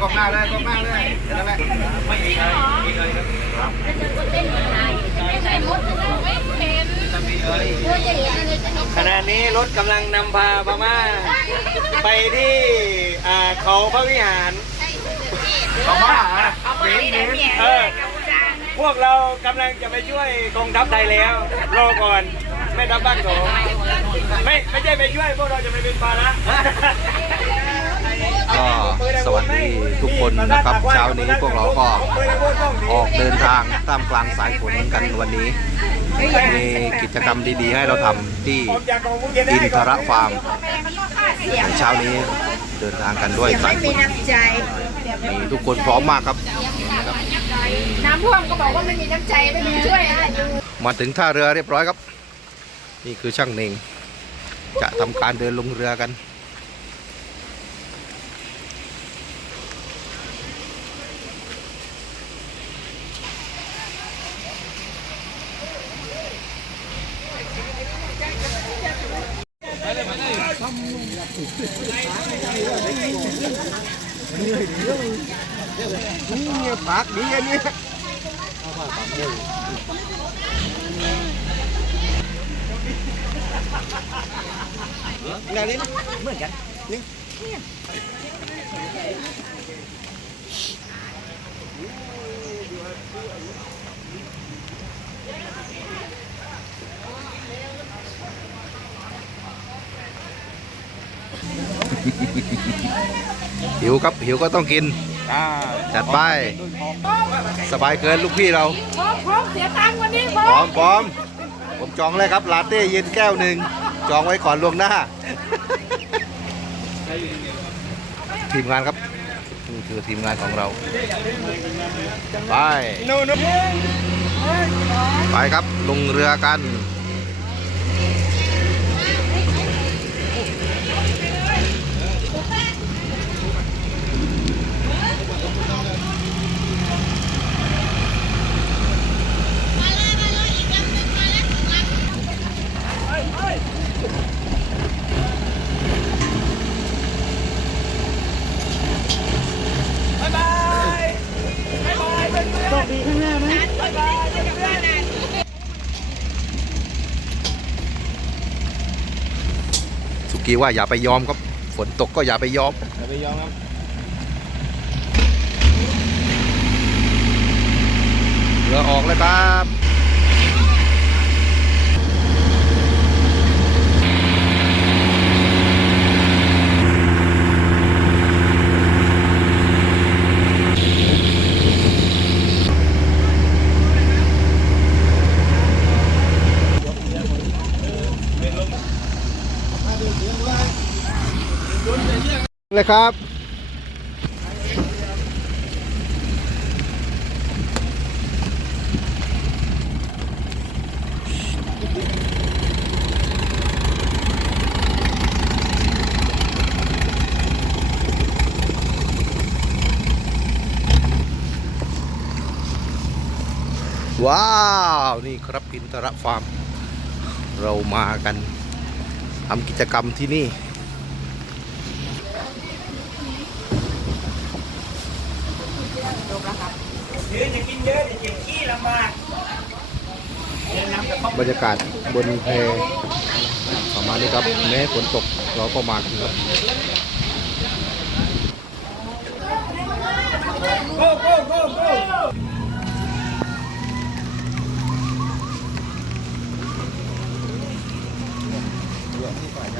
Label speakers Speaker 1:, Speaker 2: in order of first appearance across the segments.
Speaker 1: ก้มหน้าเลยก้มหน้าเลยเห็นไหม
Speaker 2: ไม่มีใครมีใครครับ
Speaker 3: ขณะนี้รถกำลังนำพาพม่าไปที่อ่าเขาพระวิหาร
Speaker 1: ก้มหน้าเน้นเน้น
Speaker 3: เออพวกเรากำลังจะไปช่วยกองทัพไทยแล้วรอก่อนไม่ทัพบ้านโถไม่ไม่ใช่ไปช่วยพวกเราจะไปเป็นภาระ
Speaker 4: ก็สวัสดีทุกคนนะครับเช้านี้พวกเราก็ออกเดินทางท่ามกลางสายฝนกันวันนี้ มีกิจกรรมดีๆ ให้เราทำที่อินทรฟาร์มเช้านี้เดินทางกันด้วยสายฝนมีทุกคนพร้อมมากครับ
Speaker 5: น้ำท่วมก็บอกว่าไม่มีน้ำใจไม่มีช่วยอะ
Speaker 4: มาถึงท่าเรือเรียบร้อยครับ นี่คือช่างเน่งจะทำการเดินลงเรือกัน นี่ย
Speaker 1: ปากดีอันนี้งานนี้เหมือนกันนี่
Speaker 4: หิวครับหิวก็ต้องกิน
Speaker 1: อ่า
Speaker 4: จัดไป สบายเกินลูกพี่เรา
Speaker 5: พร้อมพร้อมเสียตังค์วันนี้พร้
Speaker 4: พ
Speaker 5: อ
Speaker 4: ร้อ
Speaker 5: ม
Speaker 4: มพร้อม ผมจองเลยครับ ลาเต้เย็นแก้วหนึ่ง จองไว้ก่อนล่วงหน้า ทีมงานครับ นี่คือทีมงานของเรา ไป
Speaker 1: นู่นนู่น
Speaker 4: ไปครับ ลงเรือกัน สุ กี้ว่าอย่าไปยอมครับฝนตกก็อย่าไปยอม
Speaker 3: อย่าไปยอมครับ
Speaker 4: เรือออกเลยครับ เลยครับว้าว นี่ครับอินทรฟาร์ม เรามากัน ทำกิจกรรมที่นี่
Speaker 3: บ
Speaker 4: รรยากาศบนเพประมาณนี้ครับ แม้ฝนตกเราก็มาครับ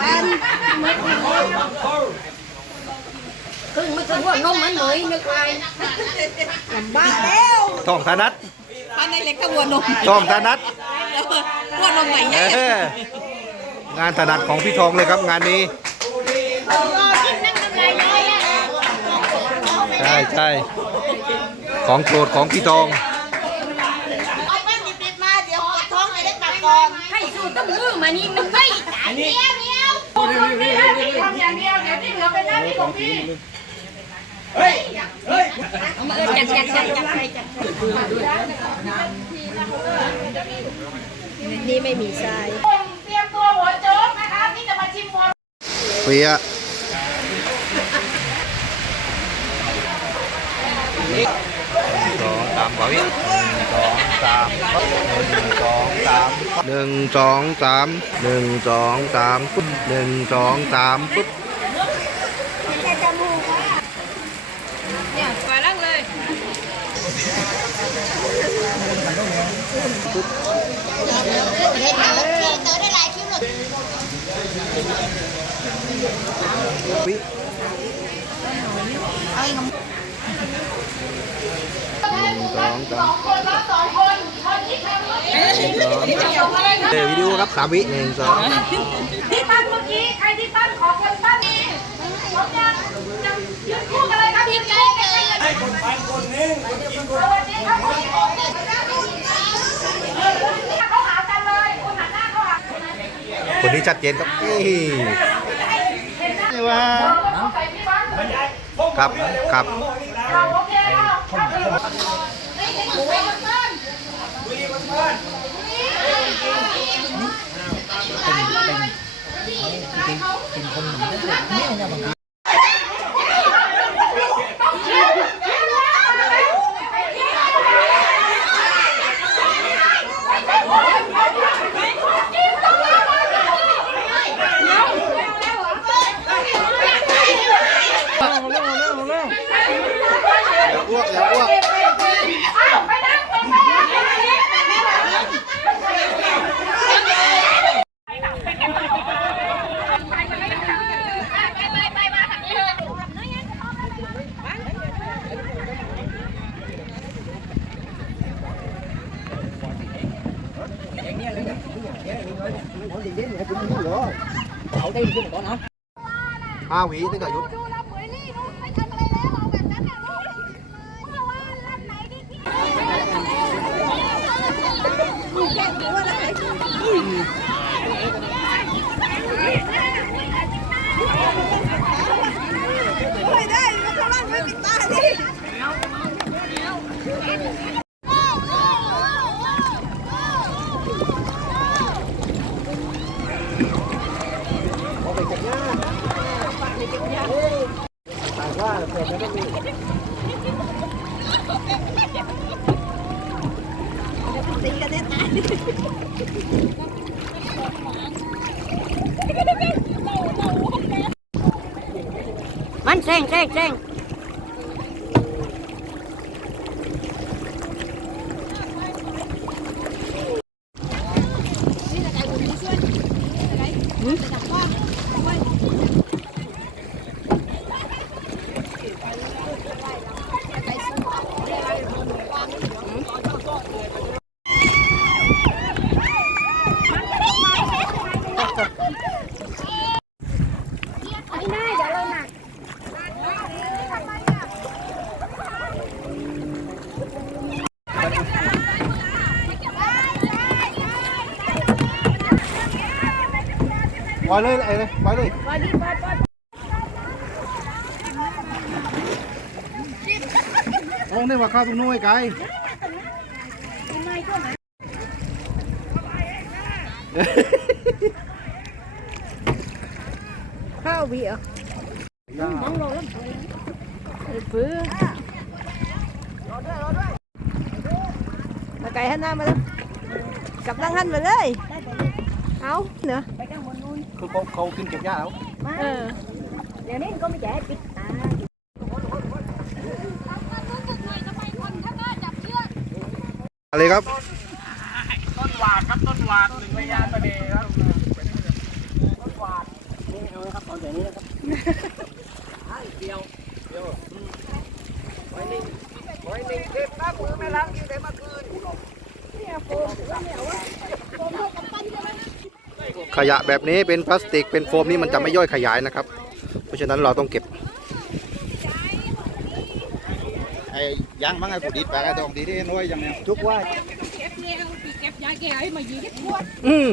Speaker 5: เฮ้ยเรียกมาครึ่งไม่ถึงว่านมมันเหมยนึกไปลำบากแล้ว
Speaker 4: ท่องธนัด
Speaker 5: ป้าในเล็กก็วัวนม
Speaker 4: ท่องธนัด
Speaker 5: วัวนมไหน
Speaker 4: เอ
Speaker 5: เนี่ย
Speaker 4: องานถนัดของพี่ทองเลยครับงานนี้ใช่ใช่ของโปรดของพี่ทอง
Speaker 6: เอาแป้งดิบๆมาเดี๋ยวปวดท้องจะได้กลับก่อน
Speaker 5: ให้สู้ต้องมือมานี่มันไม่ตายเดีย วเดียวพี่ให้พี่ทำอย่างเดียวเดี๋ยวที่เหลือเป็นหน้าที่ของพี่
Speaker 3: เฮ้ยเฮ้ย
Speaker 5: จัดจัดจัดจัดจัดนี่ไม่มีทรายเตรียมตัวหัวโจ๊กนะคะที่จะมาชิมหัว
Speaker 4: เปียสองสามข อพี่หนึ่งสองสามหนึ่งสองสามหนึ่งสองสามปุ๊บหนึ่งสองสามปุ๊บ
Speaker 5: เนี่ยฝาล่างเลย
Speaker 4: วิ
Speaker 5: สองคนละ สองคนคนที่ทำเมื่อกี้
Speaker 4: เดี๋ยววิดีโอครับสามวิหนึ่งสอง
Speaker 5: ที่ปั้นเมื่อกี้ใครที่ปั้นขอคนปั้นนี่ผมจะจะยืนคู่กันเลยครับยืนคู่กันเลย
Speaker 3: ให้คนพันคนหนึงคนกินคน
Speaker 5: สวัสดีครับคุณผมเขาหากันเลยคุณหันหน้าเขาหา
Speaker 4: คนนี้ชัดเจนครับนี่ว่า
Speaker 5: เขาใส่พี่วัด
Speaker 4: ครับครับ
Speaker 5: เป็
Speaker 3: นคนบ้าน
Speaker 4: อ้วกอย่าอ้วก ห้าวินี่ก็หยุด
Speaker 6: ดูเราปุ๋ยนี่นู้นไม่ทำอะไรแล้วเอาแบบนั้นน่ะนู้นเพราะว่าร้านไหนที่ที่ไม่ได้มันเขาลั่นไม่ปิดตาดิ
Speaker 5: มันเซ็งเซ็งเซ็ง
Speaker 6: ไม่ได้เดี๋ยวเราหนัก
Speaker 4: ปล่ อยเลยไอ้เลยปล่อยเลย
Speaker 6: มาดิมามา
Speaker 4: โอ้ได้ว่าข้าวตุ้งน้อยไกล
Speaker 5: ข้าวเบีเหรอมองลงแล้วเฟื้นมาไก่หันหน้ามาแล้วกลับดังหันมาเลย เอาเนอะ
Speaker 4: เขาเขาขึ้นเก็บหาแล้ว
Speaker 5: เดี๋
Speaker 6: ยวนี้ก็ไม่แก่ปิด
Speaker 4: อะไรครับ
Speaker 3: ต้นหวาดครับต้นหวาดหนึ่งไม้ยานประเดครับต้นหวาด
Speaker 5: นี่เอาครับตอนอย่านี้ครับเดียวเดียวไว้นึ่งไว้นึ่งเก็บากมือไม่ล้างอยู่แต่เมื่อคืนเนี่ยโฟมเนี่ยว่า
Speaker 4: ขยะแบบนี้เป็นพลาสติกเป็นโฟมนี่มันจะไม่ย่อยขยายนะครับ เพราะฉะนั้นเราต้องเก็บ
Speaker 1: ไอ้ย่างมั้งไอ้ผู้ดีปลาไอ้ตองดีที่น้อยยังไงทุกว่า
Speaker 4: อืม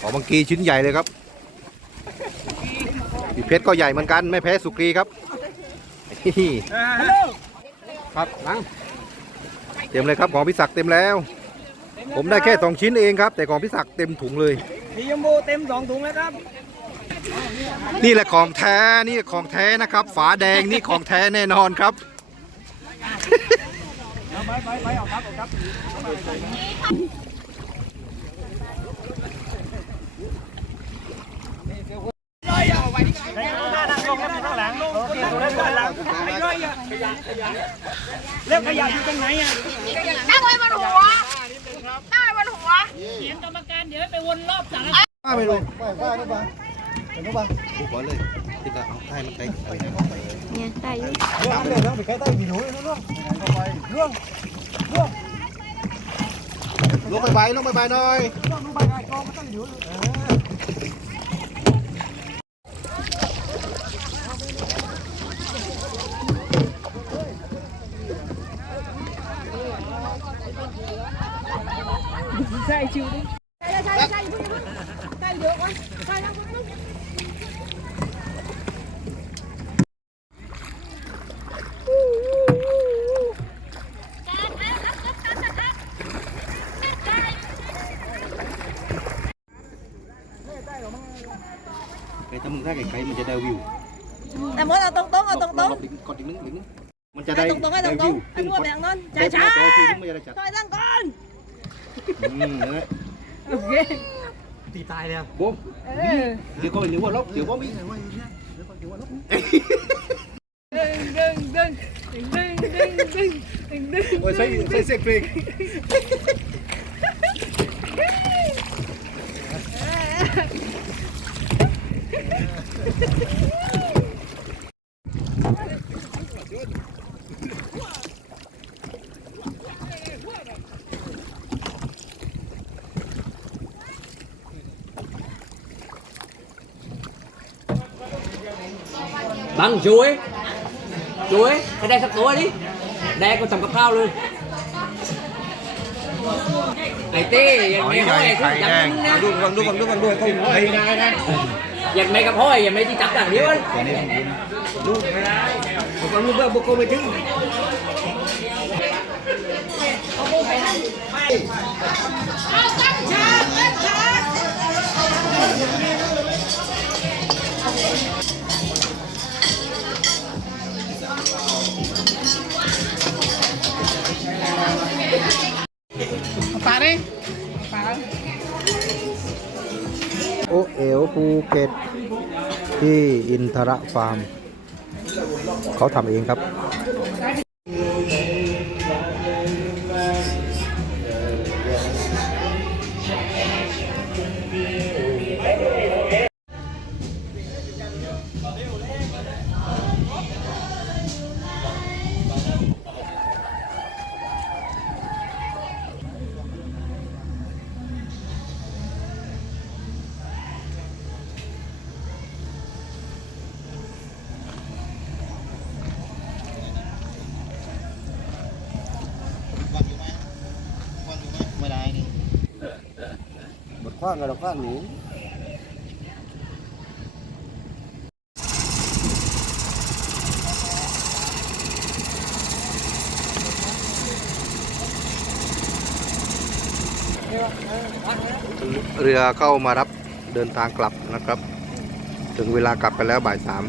Speaker 4: ขอบางกีชิ้นใหญ่เลยครับพี่เพชรก็ใหญ่เหมือนกันไม่แพ้สุกรีครับ ครับนัง เต็มเลยครับของพิศักดิ์เต็มแล้ว ผมได้แค่สองชิ้นเองครับ แต่ของพิศักดิ์เต็มถุงเลย
Speaker 3: สีชมพูเต็มสองถุงแล้วครับ
Speaker 4: นี่แหละของแท้นี่ของแท้นะครับ ฝาแดงนี่ของแท้แน่นอนครับ
Speaker 3: ไปไปไปออกครับออกครับหน้านั่งลงแล้ว แล้วขยะอยู่ตรงไหนอะตั้งไว้บนหัวตั้งไว้บนหัวเสียงกรรมการ
Speaker 5: เดี๋ยวไปวนรอบสาร
Speaker 1: ป้าไปเลยป้าป้าไปป้าไปนู้นป้า
Speaker 4: บุกบอลเลยที่จะเอาใต้มันไป
Speaker 6: เนี่ยใต้ยุ่
Speaker 1: งเรื่องเรื่องไปแค่ใต้หินหูเลยนู่นเรื่องเรื่อง
Speaker 4: ลงไปใบลงไปใบหน่อย
Speaker 1: ลงไปใบ
Speaker 6: กอ
Speaker 4: งมัน
Speaker 6: ต้อง
Speaker 4: หิน
Speaker 6: หู Chạy
Speaker 4: chịu
Speaker 6: đi.
Speaker 4: Cái
Speaker 6: tấm ra cái mình sẽ đào view ta muốn là tung
Speaker 4: tung à
Speaker 6: tung tung
Speaker 4: còn đứng
Speaker 6: đứng mình
Speaker 4: sẽ đây đào view tung tung anh có bẹn
Speaker 6: luôn chạy chạy thôi răng con อื
Speaker 4: มนั่นแหละ
Speaker 6: โอเค
Speaker 3: ตีตายเลยอะ
Speaker 4: บุ๊มเออเดี๋ยวก่อนเดี๋ยวว่าล็อกเดี๋ยวว่ามี
Speaker 6: ดึงดึงดึงดึงดึงดึงดึง
Speaker 1: โอ้ยใช้ใช้เสียงเพลง
Speaker 2: บังช่วยช่วยให้ได้สักตัวดิแดกก็ทำกับข้าวเลยไอ้เต้ยังไม่ห้อยทุกอย่างนะ
Speaker 1: ดูฟังดูฟังดูฟังดูเขาไอ้นายนะ
Speaker 2: ยังไม่กับห้อยยังไม่ที่จับอย่างเดียวเลย
Speaker 1: ฟังดูเพื่อบุกเข้าไปถึง
Speaker 4: โอ เอวภูเก็ตที่อินทระฟาร์ม เขาทำเองครับ้า
Speaker 1: งกับเราข้างหนี
Speaker 4: เรือเข้ามารับเดินทางกลับนะครับ ถึงเวลากลับไปแล้วบ่ายสาม